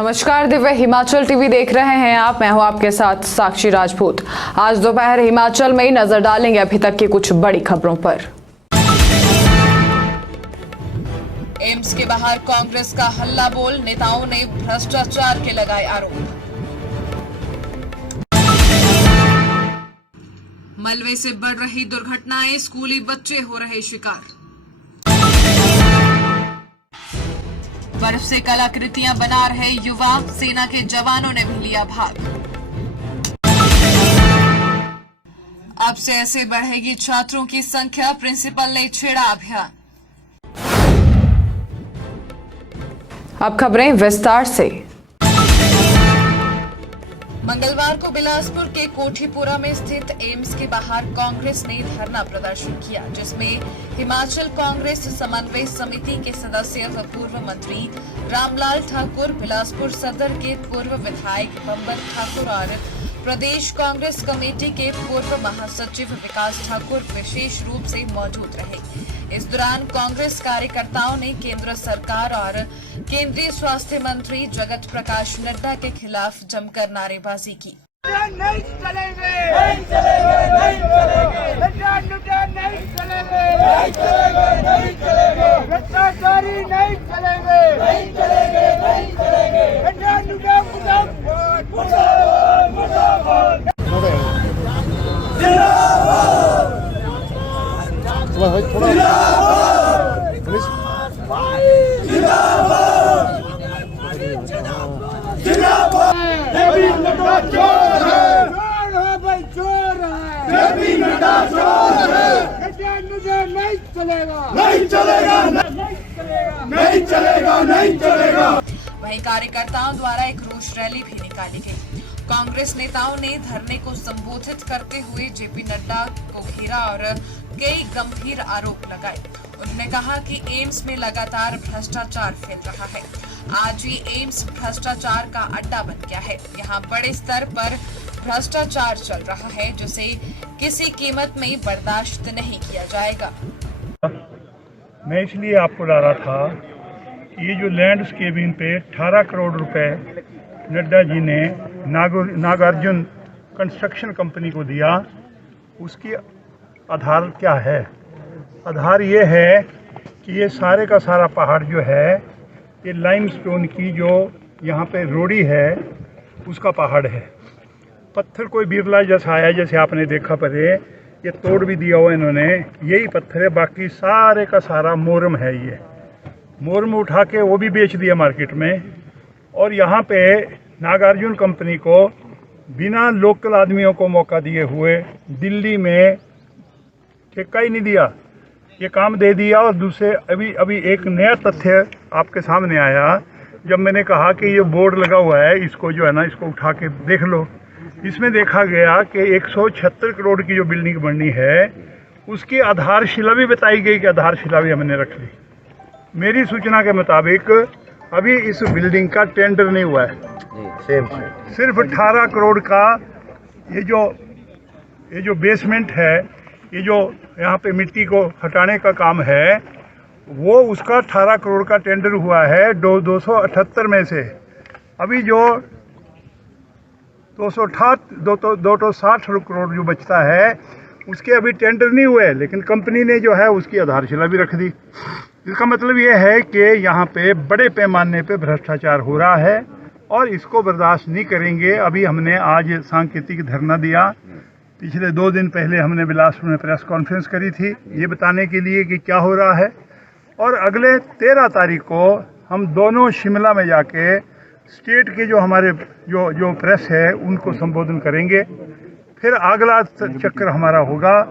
नमस्कार, दिव्य हिमाचल टीवी देख रहे हैं आप। मैं हूं आपके साथ साक्षी राजपूत। आज दोपहर हिमाचल में नजर डालेंगे अभी तक की कुछ बड़ी खबरों पर। एम्स के बाहर कांग्रेस का हल्ला बोल, नेताओं ने भ्रष्टाचार के लगाए आरोप। मलबे से बढ़ रही दुर्घटनाएं, स्कूली बच्चे हो रहे शिकार। बर्फ से कलाकृतियां बना रहे युवा, सेना के जवानों ने भी लिया भाग। अब से ऐसे बढ़ेगी छात्रों की संख्या, प्रिंसिपल ने छेड़ा अभियान। अब खबरें विस्तार से। मंगलवार को बिलासपुर के कोठीपुरा में स्थित एम्स के बाहर कांग्रेस ने धरना प्रदर्शन किया, जिसमें हिमाचल कांग्रेस समन्वय समिति के सदस्य व पूर्व मंत्री रामलाल ठाकुर, बिलासपुर सदर के पूर्व विधायक बंबर ठाकुर और प्रदेश कांग्रेस कमेटी के पूर्व महासचिव विकास ठाकुर विशेष रूप से मौजूद रहे। इस दौरान कांग्रेस कार्यकर्ताओं ने केंद्र सरकार और केंद्रीय स्वास्थ्य मंत्री जगत प्रकाश नड्डा के खिलाफ जमकर नारेबाजी की। नहीं चलेंगे, नहीं चलेंगे, नहीं चलेंगे, नहीं चलेंगे, नहीं चलेंगे, नहीं चलेंगे, भ्रष्टाचारी नहीं चलेंगे, नहीं चलेंगे, नहीं चलेंगे, मुर्दाबाद, मुर्दाबाद, नहीं चलेगा, नहीं चलेगा, नहीं चलेगा, नहीं चलेगा। वहीं कार्यकर्ताओं द्वारा एक रोष रैली भी निकाली गई। कांग्रेस नेताओं ने धरने को संबोधित करते हुए जेपी नड्डा को घेरा और कई गंभीर आरोप लगाए। उन्होंने कहा कि एम्स में लगातार भ्रष्टाचार फैल रहा है। आज ही एम्स भ्रष्टाचार का अड्डा बन गया है। यहाँ बड़े स्तर पर भ्रष्टाचार चल रहा है, जिसे किसी कीमत में बर्दाश्त नहीं किया जाएगा। मैं इसलिए आपको ला रहा था कि ये जो लैंडस्केपिंग पे 18 करोड़ रुपए नड्डा जी ने नागार्जुन कंस्ट्रक्शन कंपनी को दिया, उसकी आधार क्या है? आधार ये है कि ये सारे का सारा पहाड़ जो है, ये लाइमस्टोन की जो यहाँ पे रोड़ी है उसका पहाड़ है। पत्थर कोई बिरला जैसा आया, जैसे आपने देखा पहले, ये तोड़ भी दिया हुआ इन्होंने, यही पत्थर है। बाकी सारे का सारा मोरम है। ये मोरम उठा के वो भी बेच दिया मार्केट में। और यहाँ पे नागार्जुन कंपनी को बिना लोकल आदमियों को मौका दिए हुए दिल्ली में ठेका ही नहीं दिया, ये काम दे दिया। और दूसरे अभी एक नया तथ्य आपके सामने आया, जब मैंने कहा कि ये बोर्ड लगा हुआ है, इसको जो है ना, इसको उठा के देख लो। इसमें देखा गया कि 176 करोड़ की जो बिल्डिंग बननी है, उसकी आधारशिला भी बताई गई कि आधारशिला भी हमने रख ली। मेरी सूचना के मुताबिक अभी इस बिल्डिंग का टेंडर नहीं हुआ है। सिर्फ 18 करोड़ का ये जो बेसमेंट है, ये जो यहाँ पे मिट्टी को हटाने का काम है, वो उसका 18 करोड़ का टेंडर हुआ है 278 में से। अभी जो 260 करोड़ जो बचता है, उसके अभी टेंडर नहीं हुए, लेकिन कंपनी ने जो है उसकी आधारशिला भी रख दी। इसका मतलब ये है कि यहाँ पे बड़े पैमाने पे भ्रष्टाचार हो रहा है और इसको बर्दाश्त नहीं करेंगे। अभी हमने आज सांकेतिक धरना दिया। पिछले 2 दिन पहले हमने बिलासपुर में प्रेस कॉन्फ्रेंस करी थी, ये बताने के लिए कि क्या हो रहा है। और अगले 13 तारीख को हम दोनों शिमला में जाके स्टेट के जो हमारे जो प्रेस है उनको संबोधन करेंगे। फिर अगला चक्कर हमारा होगा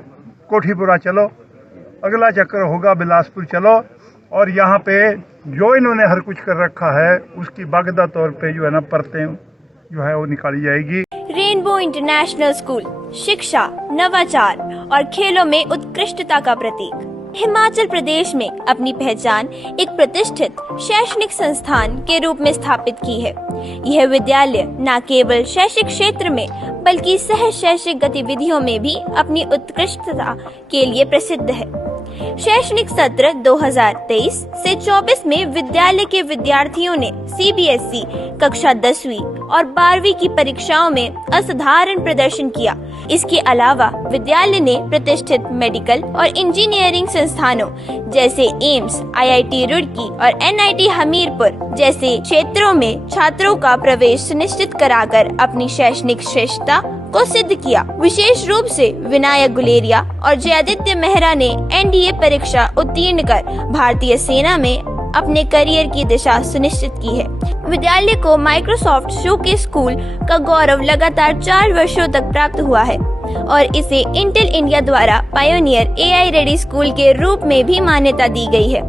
कोठीपुरा चलो, अगला चक्कर होगा बिलासपुर चलो। और यहाँ पे जो इन्होंने हर कुछ कर रखा है, उसकी बाकायदा तौर पे जो है ना, परतें जो है वो निकाली जाएगी। रेनबो इंटरनेशनल स्कूल शिक्षा, नवाचार और खेलों में उत्कृष्टता का प्रतीक। हिमाचल प्रदेश में अपनी पहचान एक प्रतिष्ठित शैक्षणिक संस्थान के रूप में स्थापित की है। यह विद्यालय न केवल शैक्षिक क्षेत्र में बल्कि सह शैक्षिक गतिविधियों में भी अपनी उत्कृष्टता के लिए प्रसिद्ध है। शैक्षणिक सत्र 2023 से 24 में विद्यालय के विद्यार्थियों ने CBSE कक्षा 10वीं और 12वीं की परीक्षाओं में असाधारण प्रदर्शन किया। इसके अलावा विद्यालय ने प्रतिष्ठित मेडिकल और इंजीनियरिंग संस्थानों जैसे एम्स, IIT रुड़की और NIT हमीरपुर जैसे क्षेत्रों में छात्रों का प्रवेश सुनिश्चित कराकर अपनी शैक्षणिक श्रेष्ठता को सिद्ध किया। विशेष रूप से विनायक गुलेरिया और जयादित्य मेहरा ने NDA परीक्षा उत्तीर्ण कर भारतीय सेना में अपने करियर की दिशा सुनिश्चित की है। विद्यालय को माइक्रोसॉफ्ट शोकेस स्कूल का गौरव लगातार 4 वर्षों तक प्राप्त हुआ है और इसे इंटेल इंडिया द्वारा पायोनियर AI रेडी स्कूल के रूप में भी मान्यता दी गई है।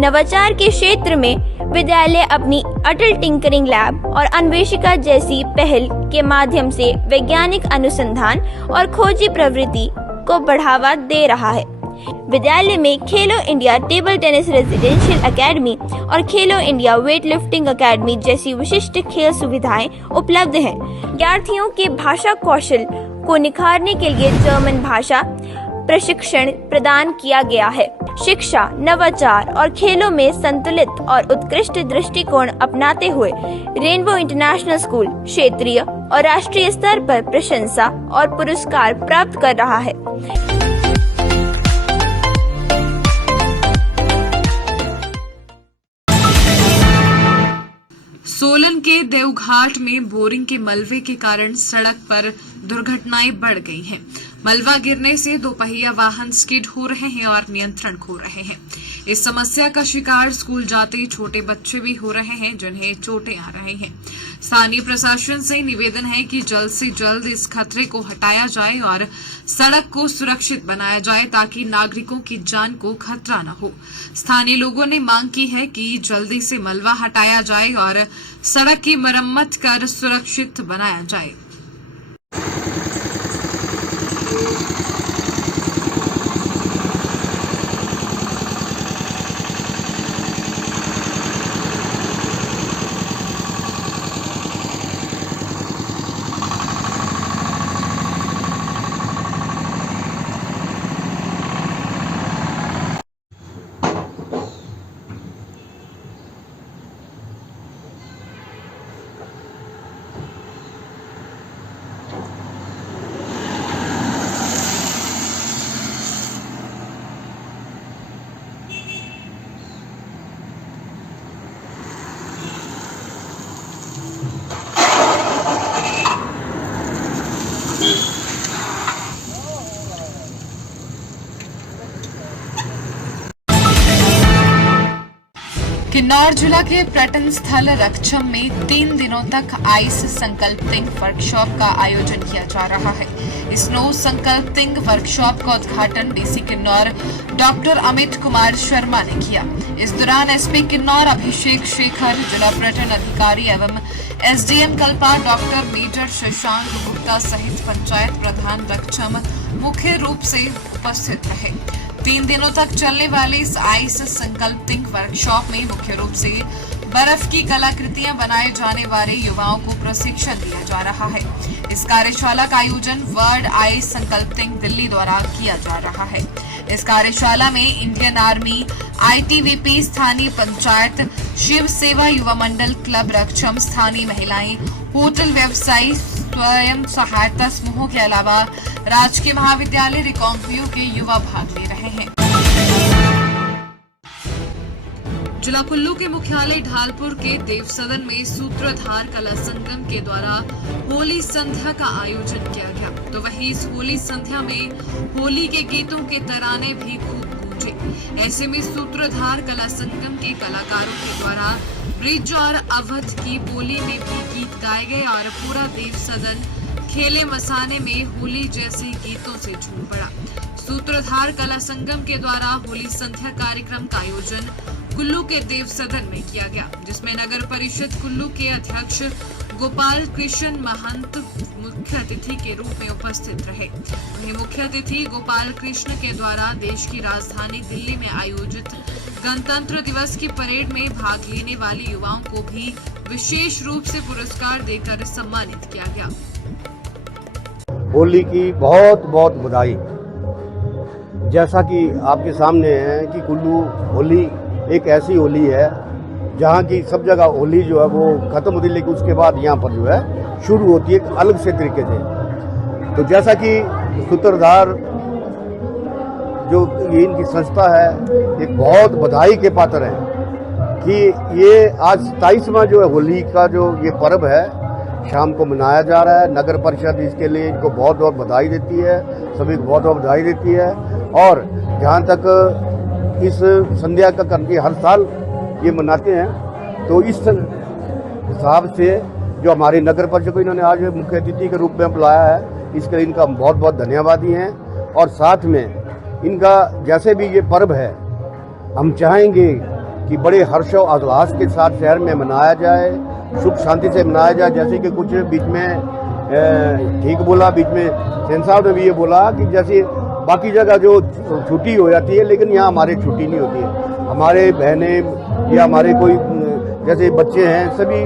नवाचार के क्षेत्र में विद्यालय अपनी अटल टिंकरिंग लैब और अन्वेषिका जैसी पहल के माध्यम से वैज्ञानिक अनुसंधान और खोजी प्रवृत्ति को बढ़ावा दे रहा है। विद्यालय में खेलो India table tennis residential academy और खेलो इंडिया वेट लिफ्टिंग एकेडमी जैसी विशिष्ट खेल सुविधाएं उपलब्ध हैं। विद्यार्थियों के भाषा कौशल को निखारने के लिए जर्मन भाषा प्रशिक्षण प्रदान किया गया है। शिक्षा, नवाचार और खेलों में संतुलित और उत्कृष्ट दृष्टिकोण अपनाते हुए रेनबो इंटरनेशनल स्कूल क्षेत्रीय और राष्ट्रीय स्तर पर प्रशंसा और पुरस्कार प्राप्त कर रहा है। सोलन के देवघाट में बोरिंग के मलबे के कारण सड़क पर दुर्घटनाएं बढ़ गई हैं। मलबा गिरने से दोपहिया वाहन स्किड हो रहे हैं और नियंत्रण खो रहे हैं। इस समस्या का शिकार स्कूल जाते छोटे बच्चे भी हो रहे हैं, जिन्हें चोटें आ रही हैं। स्थानीय प्रशासन से निवेदन है कि जल्द से जल्द इस खतरे को हटाया जाए और सड़क को सुरक्षित बनाया जाए ताकि नागरिकों की जान को खतरा न हो। स्थानीय लोगों ने मांग की है कि जल्दी से मलबा हटाया जाए और सड़क की मरम्मत कर सुरक्षित बनाया जाए। किन्नौर जिला के पर्यटन स्थल रक्षम में 3 दिनों तक आइस संकल्पिंग वर्कशॉप का आयोजन किया जा रहा है। स्नो संकल्पिंग वर्कशॉप का उद्घाटन डीसी किन्नौर डॉक्टर अमित कुमार शर्मा ने किया। इस दौरान एसपी किन्नौर अभिषेक शेखर, जिला पर्यटन अधिकारी एवं SDM Kalpa doctor major Shashank Gupta सहित पंचायत प्रधान रक्षम मुख्य रूप से उपस्थित रहे। 3 दिनों तक चलने वाले इस आइस संकल्पिंग वर्कशॉप में मुख्य रूप से बर्फ की कलाकृतियां बनाए जाने वाले युवाओं को प्रशिक्षण दिया जा रहा है। इस कार्यशाला का आयोजन वर्ल्ड आइस संकल्पिंग दिल्ली द्वारा किया जा रहा है। इस कार्यशाला में इंडियन आर्मी, ITBP, स्थानीय पंचायत, शिव सेवा युवा मंडल, क्लब रक्षम, स्थानीय महिलाएं, होटल व्यवसायी, स्वयं सहायता समूहों के अलावा राजकीय महाविद्यालय रिकांगपिओ के युवा भाग ले रहे हैं। जिला कुल्लू के मुख्यालय ढालपुर के देव सदन में सूत्रधार कला संगम के द्वारा होली संध्या का आयोजन किया गया। तो वहीं इस होली संध्या में होली के गीतों के तराने भी खूब गूंजे। ऐसे में सूत्रधार कला संगम के कलाकारों के द्वारा ब्रिज और अवध की बोली में भी गीत गाए गए और पूरा देव सदन खेले मसाने में होली जैसे गीतों से झूम पड़ा। सूत्रधार कला संगम के द्वारा होली संध्या कार्यक्रम का आयोजन कुल्लू के देव सदन में किया गया, जिसमें नगर परिषद कुल्लू के अध्यक्ष गोपाल कृष्ण महंत मुख्य अतिथि के रूप में उपस्थित रहे। वहीं मुख्य अतिथि गोपाल कृष्ण के द्वारा देश की राजधानी दिल्ली में आयोजित गणतंत्र दिवस की परेड में भाग लेने वाले युवाओं को भी विशेष रूप से पुरस्कार देकर सम्मानित किया गया। होली की बहुत बहुत बधाई। जैसा कि आपके सामने है कि कुल्लू होली एक ऐसी होली है जहाँ की सब जगह होली जो है वो ख़त्म होती है, लेकिन उसके बाद यहाँ पर जो है शुरू होती है एक अलग से तरीके से। तो जैसा कि सूत्रधार जो ये इनकी संस्था है एक बहुत बधाई के पात्र हैं कि ये आज 27वां जो है होली का जो ये पर्व है शाम को मनाया जा रहा है। नगर परिषद इसके लिए इनको बहुत बहुत बधाई देती है, सभी को बहुत बहुत बधाई देती है। और जहाँ तक इस संध्या का करके हर साल ये मनाते हैं, तो इस हिसाब से जो हमारी नगर परिषद को इन्होंने आज मुख्य अतिथि के रूप में बुलाया है, इसके लिए इनका बहुत बहुत धन्यवादी हैं। और साथ में इनका जैसे भी ये पर्व है हम चाहेंगे कि बड़े हर्षोल्लास के साथ शहर में मनाया जाए, सुख शांति से मनाया जाए। जैसे कि कुछ बीच में ठीक बोला, बीच में सेन साहब ने भी ये बोला कि जैसे बाकी जगह जो छुट्टी हो जाती है लेकिन यहाँ हमारे छुट्टी नहीं होती है। हमारे बहनें या हमारे कोई जैसे बच्चे हैं सभी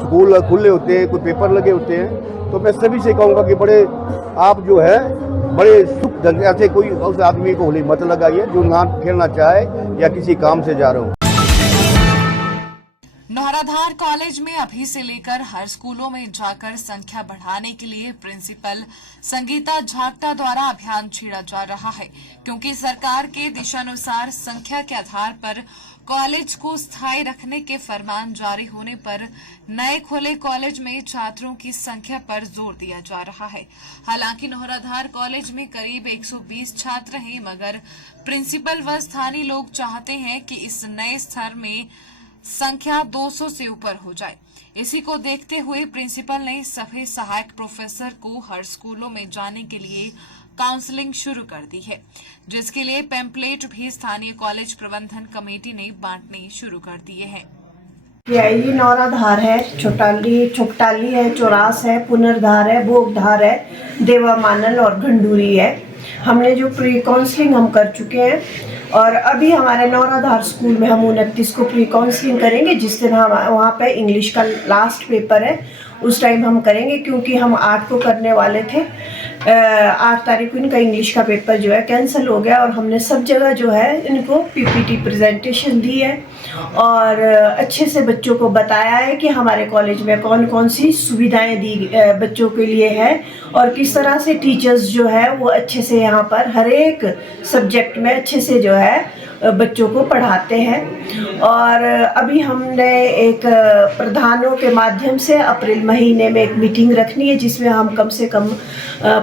स्कूल खुले होते हैं, कोई पेपर लगे होते हैं। तो मैं सभी से कहूँगा कि बड़े आप जो है बड़े सुख ढंग ऐसे कोई उस आदमी को होली मत लगाइए जो ना खेलना चाहे या किसी काम से जा रहा हो। नौराधार कॉलेज में अभी से लेकर हर स्कूलों में जाकर संख्या बढ़ाने के लिए प्रिंसिपल संगीता झाकटा द्वारा अभियान छेड़ा जा रहा है, क्योंकि सरकार के दिशानुसार संख्या के आधार पर कॉलेज को स्थायी रखने के फरमान जारी होने पर नए खुले कॉलेज में छात्रों की संख्या पर जोर दिया जा रहा है। हालांकि नौराधार कॉलेज में करीब 120 छात्र हैं, मगर प्रिंसिपल व स्थानीय लोग चाहते हैं कि इस नए स्तर में संख्या 200 से ऊपर हो जाए। इसी को देखते हुए प्रिंसिपल ने सभी सहायक प्रोफेसर को हर स्कूलों में जाने के लिए काउंसलिंग शुरू कर दी है, जिसके लिए पैम्पलेट भी स्थानीय कॉलेज प्रबंधन कमेटी ने बांटने शुरू कर दिए हैं। ये नौराधार है, चोपटाली है, चौरास है, पुनर्धार है, बोगधार है, देवा मानल और घंडूरी है। हमने जो प्री काउंसलिंग हम कर चुके हैं और अभी हमारे नौराधार स्कूल में हम 29 को प्री काउंसलिंग करेंगे, जिस दिन हम वहाँ पे इंग्लिश का लास्ट पेपर है उस टाइम हम करेंगे, क्योंकि हम 8 को करने वाले थे। 8 तारीख को इनका इंग्लिश का पेपर जो है कैंसिल हो गया और हमने सब जगह जो है इनको पीपीटी प्रेजेंटेशन दी है और अच्छे से बच्चों को बताया है कि हमारे कॉलेज में कौन कौन सी सुविधाएं दी बच्चों के लिए है और किस तरह से टीचर्स जो है वो अच्छे से यहाँ पर हर एक सब्जेक्ट में अच्छे से जो है बच्चों को पढ़ाते हैं। और अभी हमने एक प्रधानों के माध्यम से अप्रैल महीने में एक मीटिंग रखनी है, जिसमें हम कम से कम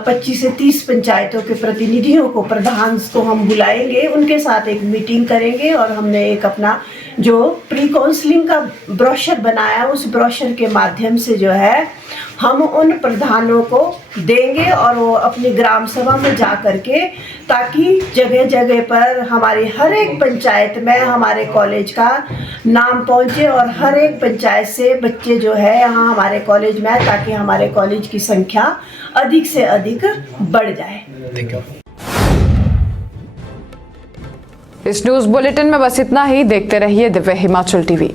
25 से 30 पंचायतों के प्रतिनिधियों को, प्रधान को हम बुलाएंगे, उनके साथ एक मीटिंग करेंगे और हमने एक अपना जो प्री काउंसलिंग का ब्रोशर बनाया उस ब्रोशर के माध्यम से जो है हम उन प्रधानों को देंगे और वो अपनी ग्राम सभा में जा करके, ताकि जगह जगह पर हमारी हर एक पंचायत में हमारे कॉलेज का नाम पहुंचे और हर एक पंचायत से बच्चे जो है यहाँ हमारे कॉलेज में आए, ताकि हमारे कॉलेज की संख्या अधिक से अधिक बढ़ जाए। इस न्यूज बुलेटिन में बस इतना ही। देखते रहिए दिव्य हिमाचल टीवी।